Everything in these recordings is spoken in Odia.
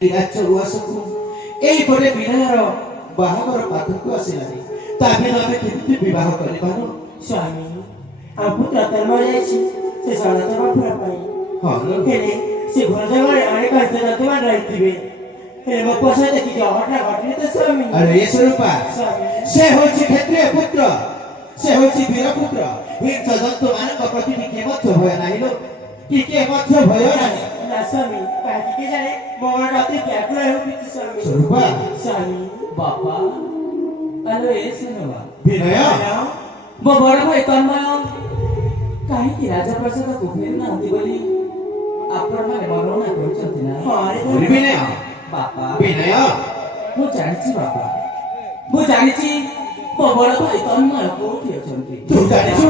ରାଜ୍ୟ ଉଆସକୁ ଏଇପଟେ ବିନୟର ବାହାଘର ପାଖକୁ ଆସିଲାଣି। ତା ବିନା ଆମେ କେମିତି ବିବାହ କରିପାରୁ? ସ୍ୱାମୀ ଆମ ପୁତ୍ର ଧର୍ମ ଯାଇଛି ସେ ସଡ଼କ ପାଖୁରା ପାଇଁ। ହଁ ହେଲେ ସେ ଘର ଜଙ୍ଗରେ ଅନେକ ଜନ୍ତୁମାନ ରହିଥିବେ। ହେଲେ ମୋ ପସନ୍ଦ ଦେଖିକି ଅଘଟଣା ଘଟିନି ତ ସ୍ୱାମୀ। ଆରେ ଏ ସ୍ୱରୂପା ସ୍ୱାମୀ ସେ ହେଉଛି କ୍ଷତ୍ରିୟ ପୁତ୍ର, ସେ ହେଉଛି ବୀର ପୁତ୍ର। ହିଂସ ଜନ୍ତୁ ମାନଙ୍କ ପ୍ରତି ଟିକେ ମଧ୍ୟ ଭୟ ନାହିଁ ଲୋ, ଟିକେ ମଧ୍ୟ ଭୟ ନାହିଁ। ନା ସ୍ୱାମୀ କାହିଁକି କେଜାଣି ମୋ ମନଟା ଅତି ବ୍ୟାକୁଳ ହେଉଠିଛି ସ୍ୱାମୀ। ସ୍ୱରୂପା ସ୍ୱାମୀ ବାପା ଆଲୋ ଏ ଶୁଣବା ବିନୟ ମୋ ବଡ଼ ଭାଇ ତନ୍ମୟ କାହିଁକି ରାଜପ୍ରସାଦକୁ ଫେରୁନାହାନ୍ତି ବୋଲି ଆପଣମାନେ ବର୍ଣ୍ଣନା କରୁଛନ୍ତି ନା? ବିନୟ ବାପା ବିନୟ ମୁଁ ଜାଣିଛି ବାପା, ମୁଁ ଜାଣିଛି ମୋ ବଡ଼ ଭାଇ ତନ୍ମୟ କୋଉଠି ଅଛନ୍ତି। ତୁ ଜାଣିଛୁ?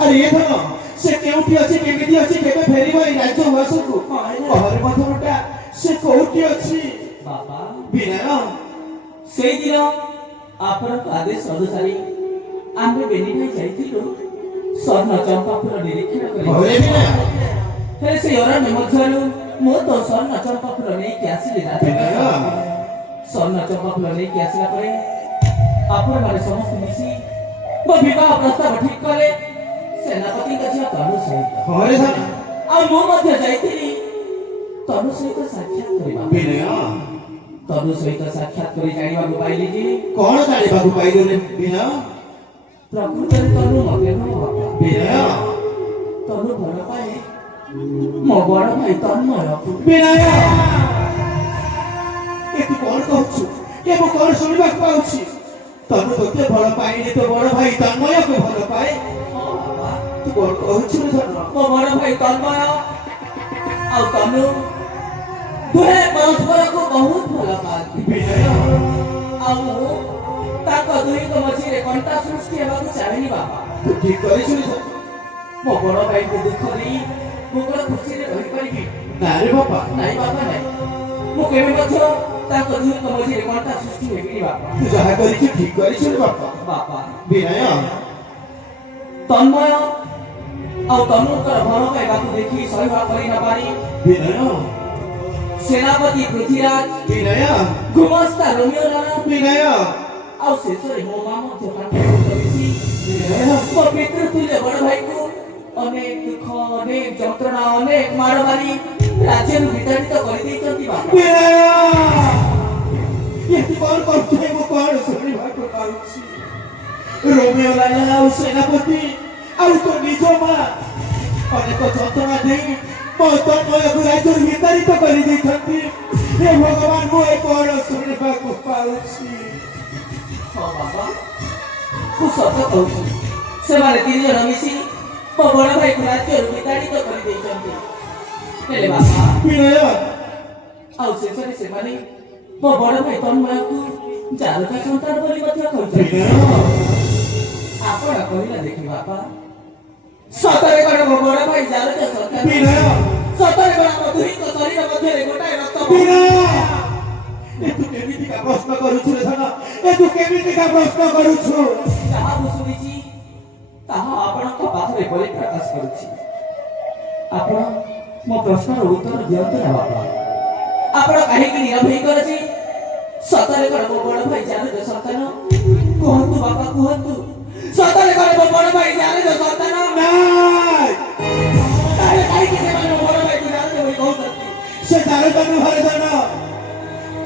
ଆରେ ଏ ଧନ ସେ କେଉଁଠି ଅଛି, କେମିତି ଅଛି, କେବେ ଫେରିବ ଏଇ ରାଜ୍ୟ ଉଆସକୁ? କହରେ ମଧ୍ୟଟା ସେ କୋଉଠି ଅଛି? ବାପା ବିନୟ ସେଇଦିନ ଆପଣଙ୍କ ଆଦେଶ ଅନୁସାରେ ଆମେ ବେନି ଭାଇ ଯାଇଥିଲୁ ସ୍ୱର୍ଣ୍ଣ ଚମ୍ପା ଫୁଲ ନିରୀକ୍ଷଣ ଘରେ କରି। ବିନୟ ହେଲେ ସେଇ ଅରଣ୍ୟ ମଧ୍ୟରୁ ମୁଁ ତ ସ୍ୱର୍ଣ୍ଣ ଚମ୍ପା ଫୁଲ ନେଇକି ଆସିଲି ରାଜପ୍ରସାଦ। ସ୍ୱର୍ଣ୍ଣ ଚମ୍ପା ଫୁଲ ନେଇକି ଆସିଲା ପରେ ଆପଣମାନେ ସମସ୍ତେ ମିଶି ମୋ ବିବାହ ପ୍ରସ୍ତାବ ଠିକ କଲେ ସେନାପତିଙ୍କ ଝିଅ ତନୁ ସହିତ। ଘରେ ଧନ ଆଉ ମୁଁ ମଧ୍ୟ ଯାଇଥିଲି ତନୁ ସହିତ ସାକ୍ଷାତ କରିବା। ବିନୟ ତନୁ ସହିତ ସାକ୍ଷାତ କରି ଜାଣିବାକୁ ପାଇଲି ଯେ କଣ ଜାଣିବାକୁ ପାଇଲୁ ରେ ବିନୟ? ପ୍ରକୃତରେ ତନୁ ମତେ ନୁହଁ ବାପା, ବିନୟ ତନୁ ଭଲ ପାଏ ମୋ ବଡ଼ ଭାଇ ତନ୍ମୟକୁ। ବିନୟ ଏ ତୁ କଣ କହୁଛୁ? ଏ ମୁଁ କଣ ଶୁଣିବାକୁ ପାଉଛି? ତନୁ ତୋତେ ଭଲ ପାଇନି, ତୋ ବଡ ଭାଇ ତନ୍ମୟକୁ ଭଲ ପାଏ। ତୁ କଣ କହୁଛୁ ରେ ଧନ? ମୋ ବଡ଼ ଭାଇ ତନ୍ମୟ ଆଉ ତନୁ ଦୁହେଁ ପରସ୍ପରକୁ ବହୁତ ଭଲ ପାଆନ୍ତି। ବିନୟ ଆଉ ମୁଁ ତାଙ୍କ ଦୁହିଁଙ୍କ ମଝିରେ କଣ୍ଟା ସୃଷ୍ଟି ହେବାକୁ ଚାହେଁନି ବାପା। ତୁ ଠିକ କରିଛୁ ରେ ଧନ। ମୋ ବଡ଼ ଭାଇଙ୍କୁ ଦୁଃଖ ଦେଇ ମୁଁ କଣ ଖୁସିରେ ରହିପାରିବି? ନା ରେ ବାପା, ନାଇଁ ବାପା ନାଇଁ, ମୁଁ କେବେ ମଧ୍ୟ ତାଙ୍କ ଦୁହିଁଙ୍କ ମଝିରେ କଣ୍ଟା ସୃଷ୍ଟି ହେବିନି ବାପା। ତୁ ଯାହା କରିଛୁ ଠିକ କରିଛୁ ରେ ବାପା। ବାପା ବିନୟ ତନ୍ମୟ ଆଉ ତନୁଙ୍କର ଭଲ ପାଇବାକୁ ଦେଖି ସହିବା କରି ନ ପାରି ବିନୟ ସେନାପତି ପୃଥ୍ୱୀରାଜ, ବିନୟ ଗୁମସ୍ତା ରୋମିଓଲାଲ ବିନୟ ଆଉ ଶେଷରେ ମୋ ମା ମଧ୍ୟ ତାଙ୍କ ସହିତ ମିଶି ମୋ ପିତୃତୁଲ୍ୟ ବଡ଼ ଭାଇକୁ ଅନେକ ଦୁଃଖ, ଅନେକ ଯନ୍ତ୍ରଣା, ଅନେକ ମାଡ଼ ମାରି ରାଜ୍ୟରୁ ବିତାଡ଼ିତ କରିଦେଇଛନ୍ତି ବାପା। ବିନୟ ଏ ତୁ କଣ କରୁଛୁ? ମୁଁ କଣ ଶୁଣିବାକୁ ପାଉଛି? ରୋମିଓ ଲାଲା ଆଉ ସେନାପତି ଆଉ ତୋ ନିଜ ମା ଅନେକ ଯନ୍ତ୍ରଣା ଦେଇ ମୋ ତନ୍ମୟକୁ ରାଜ୍ୟରୁ ବିତାଡ଼ିତ କରିଦେଇଛନ୍ତି। ହେ ଭଗବାନ, ମୁଁ ଏ କଣ ଶୁଣିବାକୁ ପାଉଛି? ହଁ ବାପା, ମୁଁ ସତ କହୁଛି, ସେମାନେ ତିନି ଜଣ ମିଶି ମୋ ବଡ଼ ଭାଇକୁ ରାଜ୍ୟରୁ ବିତାଡ଼ିତ କରିଦେଇଛନ୍ତି। ହେଲେ ବାପା ବିନୟ ଆଉ ଶେଷରେ ସେମାନେ ମୋ ବଡ଼ ଭାଇ ତନ୍ମୟକୁ ଜାରକା ସନ୍ତାନ ବୋଲି ମଧ୍ୟ କହିଛନ୍ତି। ବିନୟ ଆପଣ କହିଲା ଦେଖି ବାପା, ସତରେ କଣ ମୋ ବଡ଼ ଭାଇ ଜାରକା ସନ୍ତାନ? ବିନୟ ସତରେ କଣ ଆମ ଦୁହିଁଙ୍କ ଶରୀର ମଧ୍ୟରେ ଗୋଟାଏ ରକ୍ତ? ବିନୟ ଏ ତୁ କେମିତିକା ପ୍ରଶ୍ନ କରୁଛୁ ରେ ଧନ? ଏ ତୁ କେମିତିକା ପ୍ରଶ୍ନ କରୁଛୁ? ଯାହା ମୁଁ ଶୁଣିଛି ତାହା ଆପଣଙ୍କ ପାଖରେ ପରିପ୍ରକାଶ କରୁଛି। ଆପଣ ମୋ ପ୍ରଶ୍ନର ଉତ୍ତର ଦିଅନ୍ତୁ ନା ବାପା। ଆପଣ କାହିଁକି ନୀରବ ହେଇକରଛି? ସତରେ କଣ ମୋ ବଡ଼ ଭାଇ ଜାରକା ସନ୍ତାନ? କୁହନ୍ତୁ ବାପା, କୁହନ୍ତୁ, ସତରେ କଣ ମୋ ବଡ଼ ଭାଇ ଜାରକା ସନ୍ତାନ? ନାଇଁ, ତାହେଲେ କାହିଁକି ସେମାନେ ମୋ ବଡ଼ ଭାଇକୁ ଜାରକା ବୋଲି କହୁଛନ୍ତି? ସେ ଜାରକା ନୁହଁ ଧନ।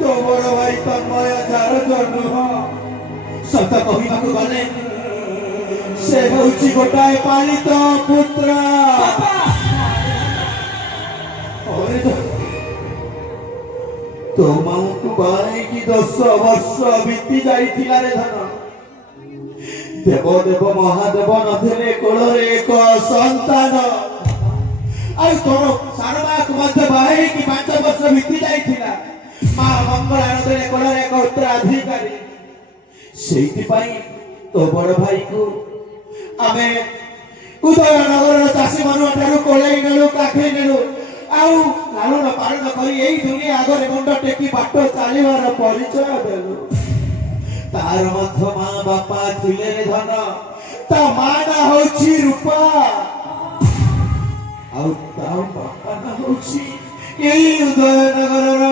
ତୋ ବଡ ଭାଇ ତନ୍ମୟ ଜାରକା ନୁହଁ। ସତ କହିବାକୁ ଗଲେ ସେ ହେଉଛି ଗୋଟାଏ ପାଳିତ ପୁତ୍ର। ଅରେ ଧନ, ତୋ ମାଙ୍କୁ ବାହାହେଇକି 10 ବର୍ଷ ବିତି ଯାଇଥିଲା ରେ ଧନ। ଦେବ ଦେବ ମହାଦେବ ନଥିଲେ କୋଳରେ ଏକ ସନ୍ତାନ। ଆଉ ତୋର ସାନ ମାକୁ ମଧ୍ୟ ବାହାହେଇକି 5 ବର୍ଷ ବିତି ଯାଇଥିଲା। ମା ମଙ୍ଗଳା ନଥିଲେ କୋଳରେ ଏକ ଉତ୍ତରାଧିକାରୀ। ସେଇଥିପାଇଁ ତୋ ବଡ ଭାଇକୁ ଆମେ ଉଦୟନଗରର ଚାଷୀ ମାନଙ୍କ ଠାରୁ କୋଳେଇ ନେଲୁ, କାଖେଇ ନେଲୁ, ଆଉ ଲାଳନ ପାଳନ କରି ଏଇ ଦୁନିଆ ଆଗରେ ମୁଣ୍ଡ ଟେକି ବାଟ ଚାଲିବାର ପରିଚୟ ଦେଲୁ। ତାର ମଧ୍ୟ ମା ବାପା ଥିଲେ ରେ ଧନ। ତା ମା ନା ହଉଛି ରୂପା ଆଉ ତା ବାପା ନା ହଉଛି ଏଇ ଉଦୟନଗରର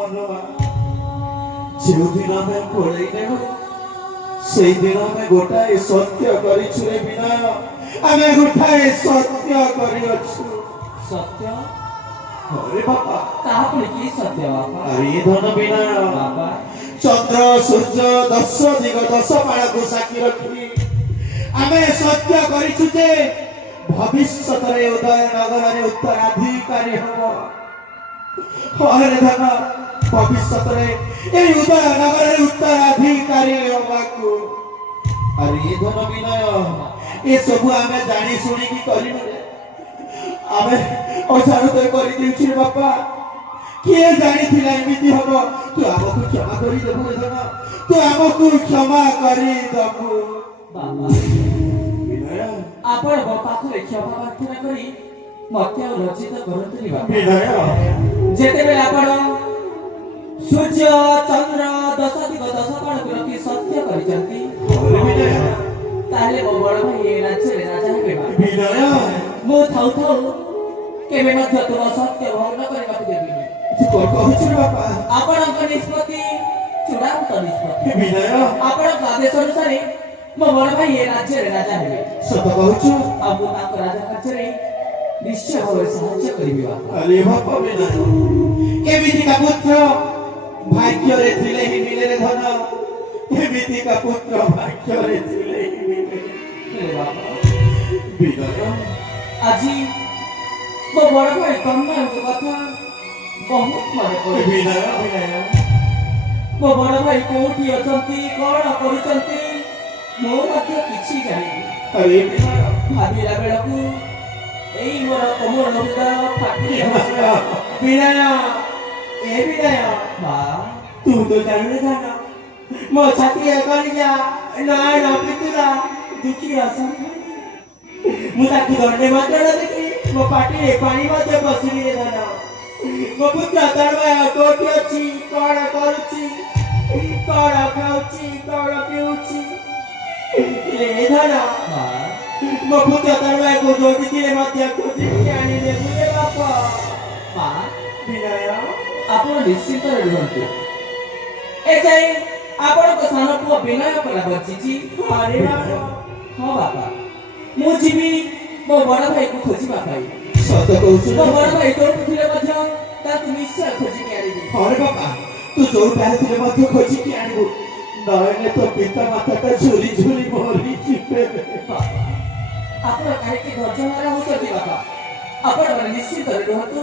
ମନୁଆ ଯେଉଁଦିନ ଆମେ ପଳେଇ ନେବୁ ସେଇଦିନ ଆମେ ଗୋଟାଏ ସତ୍ୟ କରିଛୁ ରେ ବିନୟ ଆମେ ଗୋଟାଏ ସତ୍ୟ କରିଅଛୁ ସତ୍ୟ ହରେ ବାପା ତାହା ପୁଣି କି ସତ୍ୟ ବାପା? ଆରେ ଧନ ବିନୟ ବାପା ଚନ୍ଦ୍ର ସୂର୍ଯ୍ୟ 10 ଦିଗ 10 ମାଳକୁ ସାକ୍ଷୀ ରଖି ଆମେ ସତ୍ୟ କରିଛୁ ଯେ ଭବିଷ୍ୟତରେ ଉଦୟନଗରରେ ଉତ୍ତରାଧିକାରୀ ହବ ହରେ ଧନ ଭବିଷ୍ୟତରେ এই ଉଦୟନଗରରେ ଉତ୍ତରାଧିକାରୀ ହବାକୁ ଆରେ ଧନ ବିନୟ ଏସବୁ ଆମେ ଜାଣି ଶୁଣିକି କରିନୁ ଆମେ ଅଜାଣତ କରିଦେଇଛୁ ବାପା କିଏ ଜାଣିଥିଲା ଏମିତି ହବ ତୁ ଆମକୁ କ୍ଷମା କରିଦେବୁ ରେ ଧନ ତୁ ଆମକୁ କ୍ଷମା କରିଦେବୁ ବାପା ବିନୟ ଆପଣ ମୋ ପାଖରେ କ୍ଷମା ପ୍ରାର୍ଥନା କରି ମତେ ଆଉ ଲଜ୍ଜିତ କରନ୍ତୁନି ବାପା। ବିନୟ ଯେତେବେଳେ ଆପଣ ସୂର୍ଯ୍ୟ ଚନ୍ଦ୍ର 10 ଦିଗ 10 ମାଳକୁ ରଖି ସତ୍ୟ କରିଛନ୍ତି ତାହେଲେ ମୋ ବଡ଼ ଭାଇ ଏ ରାଜ୍ୟରେ ରାଜା ହେବେ ବାପା। ବିନୟ ମୁଁ ଥାଉ ଥାଉ କେବେ ମଧ୍ୟ ତୁମ ସତ୍ୟ ଭଗ୍ନ କରିବାକୁ ଦେବିନି। ତୁ କଣ କହୁଛୁ ରେ ବାପା ଆପଣଙ୍କ ନିଷ୍ପତ୍ତି ଚୂଡ଼ାନ୍ତ ନିଷ୍ପତ୍ତି। ବିନୟ ଆପଣଙ୍କ ଆଦେଶ ଅନୁସାରେ ମୋ ବଡ଼ ଭାଇ ଏ ରାଜ୍ୟରେ ରାଜା ହେବେ ସତ କହୁଛୁ ଆଉ ମୁଁ ତାଙ୍କ ରାଜା କାର୍ଯ୍ୟରେ ନିଶ୍ଚୟ ଭାବରେ ସାହାଯ୍ୟ କରିବି ବାପା। ଆରେ ବାପା ବିନୟ ଏମିତିକା ପୁତ୍ର ଭାଗ୍ୟରେ ଥିଲେ ହିଁ ମିଳେ ରେ ଧନ ଏମିତିକା ପୁତ୍ର ଭାଗ୍ୟରେ ଥିଲେ ହିଁ ମିଳେ ହେଲେ ବାପା ବିନୟ ଆଜି ମୋ ବଡ଼ ଭାଇ ତନ୍ମୟଙ୍କ କଥା ବହୁତ ମନେ ପଡ଼େ। ବିନୟ ମୋ ବଡ଼ ଭାଇ କୋଉଠି ଅଛନ୍ତି କଣ କରୁଛନ୍ତି ମୁଁ ମଧ୍ୟ କିଛି ଜାଣିନି। ଆରେ ବିନୟ ଭାବିଲା ବେଳକୁ ଏଇ ମୋର କୋମଳ ହୃଦୟ ଫାଟି ଯାଉଛି। ବିନୟ ଏ ବିନୟ ମା ତୁ ତ ଜାଣିଲେ ଧନ ମୋ ଛାତି କଲିଜା ନୟନ ପିତୁରା ଦୁଃଖୀ ଅସମ୍ଭାଳ ମୁଁ ତାକୁ ଦଣ୍ଡେ ମଧ୍ୟ ନ ଦେଖି ମୋ ପାଟିରେ ପାଣି ମଧ୍ୟ ପଶିନି ରେ ଧନ ମୋ ପୁତ୍ର ତନ୍ମୟ କୋଉଠି ଅଛି କଣ କରୁଛି କଣ ଖାଉଛି କଣ ପିଉଛି ରେ ଧନ ମା ମୋ ପୁତ୍ର ତନ୍ମୟକୁ ଯୋଉଠି ଥିଲେ ମଧ୍ୟ ଖୋଜିକି ଆଣିଦେବୁ ରେ ବାପା। ମା ବିନୟ ଆପଣ ନିଶ୍ଚିନ୍ତରେ ରୁହନ୍ତୁ ଏ ଯାଇ ଆପଣଙ୍କ ସାନ ପୁଅ ବିନୟ କଲା ବଞ୍ଚିଛି। ଆରେ ବାପା ହଁ ବାପା ମୁଁ ଯିବି ମୋ ବଡ଼ ଭାଇକୁ ଖୋଜିବା ପାଇଁ। ସତ କହୁଛୁ ମୋ ରେ ବଡ଼ ଭାଇ ଯୋଉଠି ଥିଲେ ମଧ୍ୟ ତାକୁ ନିଶ୍ଚୟ ଖୋଜିକି ଆଣିବି। ହରେ ବାପା ତୁ ଯୋଉଠାରେ ଥିଲେ ମଧ୍ୟ ଖୋଜିକି ଆଣିବୁ ନହେଲେ ତ ପିତା ମାତାଟା ଝୁରି ଝୁରି ମରିଯିବେ ବାପା ଆପଣ କାହିଁକି ଧୈର୍ଯ୍ୟହରା ହେଉଛନ୍ତି ବାପା? ଆପଣମାନେ ନିଶ୍ଚିନ୍ତରେ ରୁହନ୍ତୁ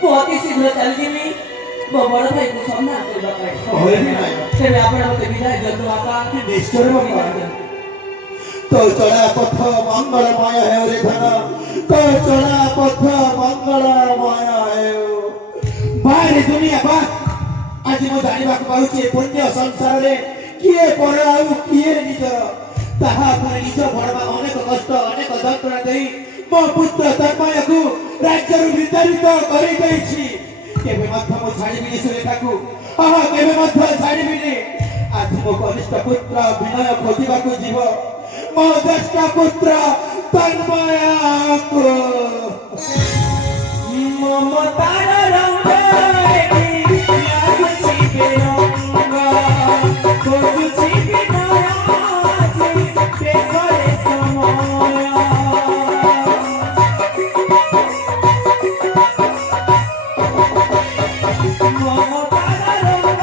ମୁଁ ଅତି ଶୀଘ୍ର ଚାଲିଯିବି ମୋ ବଡ଼ ଭାଇକୁ ସନ୍ଧାନ କରିବା ପାଇଁ। ହରେ ବିନୟ ତେବେ ଆପଣ ମୋତେ ବିଦାୟ ଦିଅନ୍ତୁ ବାପା। ନିଶ୍ଚୟ ବାପା ବିଦାୟ ଦିଅନ୍ତୁ। तो चला पथ मंगलमय है रे धन तो चला पथ मंगलमय है बाहरी दुनिया बा आज मो जानिबा पाउछि पुण्य संसार रे किए पर आउ किए निजर ताहा पर निज बड़मा अनेक कष्ट अनेक यंत्रणा देई मो पुत्र तन्मय को राज्य वितारित करि दैछि केबे मध्य मो छाड़िबिनी सुरेखाकू आहा केबे मध्य छाड़िबिनी आज मो कनिष्ठ पुत्र विनय खोजिबाकू जीव मो ज्येष्ठ पुत्र तन्मयको ममतार रंग लाଗୁଛି ବେରଙ୍ଗ ଖୋଜୁଛି ବିନୟ ଆଜି ବେକରେ ସମୟ ମମତାର ରଙ୍ଗ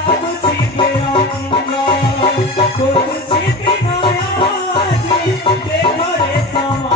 ଲାଗୁଛି ବେରଙ୍ଗ ଖୋଜୁଛି ବିନୟ ଆଜି ବେକରେ ସମୟ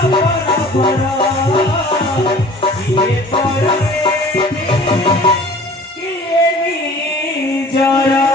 ପର କିଏ ପରରେ କିଏ ନିଜର